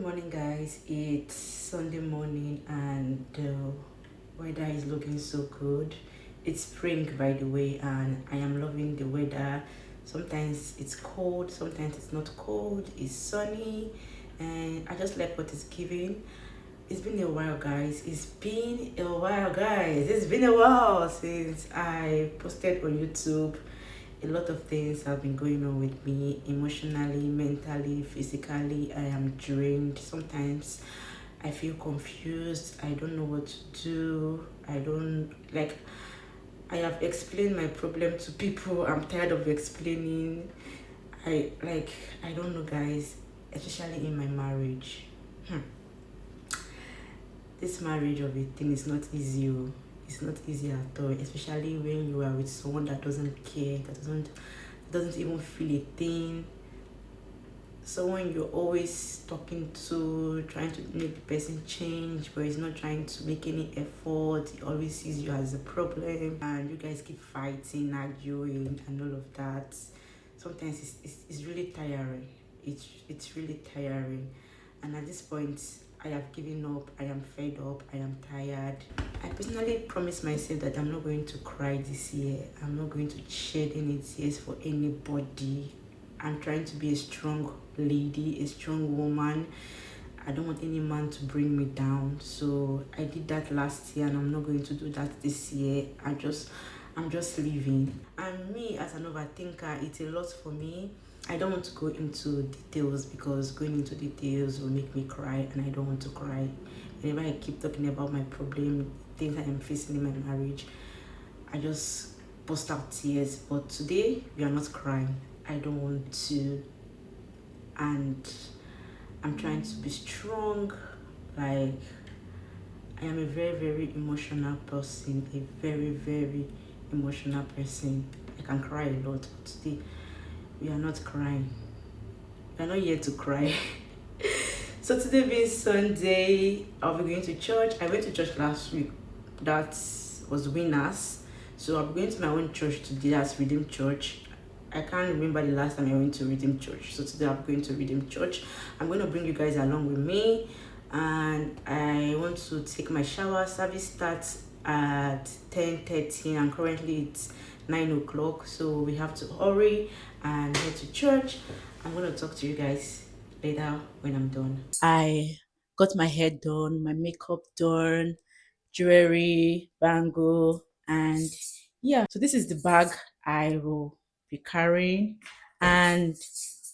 Good morning, guys. It's Sunday morning and the weather is looking so good. It's spring, by the way, and I am loving the weather. Sometimes it's cold, sometimes it's not cold, it's sunny, and I just like what it's giving. It's been a while, guys. It's been a while, guys. It's been a while since I posted on YouTube. A lot of things have been going on with me emotionally, mentally, physically. I am drained. Sometimes I feel confused. I don't know what to do. I have explained my problem to people. I'm tired of explaining. I don't know, guys, especially in my marriage. This marriage of a thing is not easy. It's not easy at all, especially when you are with someone that doesn't care, that doesn't even feel a thing. Someone you're always talking to, trying to make the person change, but he's not trying to make any effort. He always sees you as a problem, and you guys keep fighting, arguing, and all of that. Sometimes it's really tiring. It's really tiring, and at this point I have given up. I am fed up. I am tired. I personally promised myself that I'm not going to cry this year. I'm not going to shed any tears for anybody. I'm trying to be a strong lady, a strong woman. I don't want any man to bring me down. So I did that last year and I'm not going to do that this year. I'm just leaving. And me as an overthinker, it's a lot for me. I don't want to go into details because going into details will make me cry, and I don't want to cry. Whenever I keep talking about my problem, things I am facing in my marriage, I just burst out tears. But today we are not crying. I don't want to, and I'm trying to be strong. Like, I am a very, very emotional person, a very, very emotional person. I can cry a lot, but today we are not crying. We are not here to cry. So today being Sunday, I'll be going to church. I went to church last week. That was Winners. So I'll be going to my own church today. That's Redeem Church. I can't remember the last time I went to Redeem Church. So today I'm going to Redeem Church. I'm going to bring you guys along with me. And I want to take my shower. Service starts at 10:30 and currently it's 9 o'clock. So we have to hurry and head to church. I'm going to talk to you guys later when I'm done. I got my hair done, my makeup done, jewelry, bangle, and yeah. So this is the bag I will be carrying, and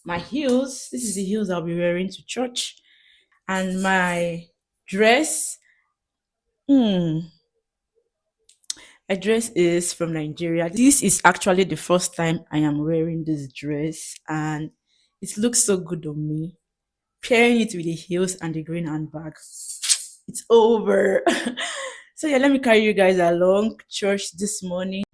my heels. This is the heels I'll be wearing to church, and my dress. My dress is from Nigeria. This is actually the first time I am wearing this dress, and it looks so good on me. Pairing it with the heels and the green handbag, it's over. So yeah, let me carry you guys along church this morning.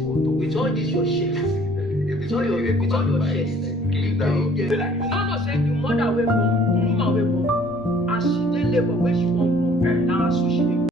with all this your shit, with all your shit, you don't know say your mother will born, woman will born, and she did labor when she won't born. Now so she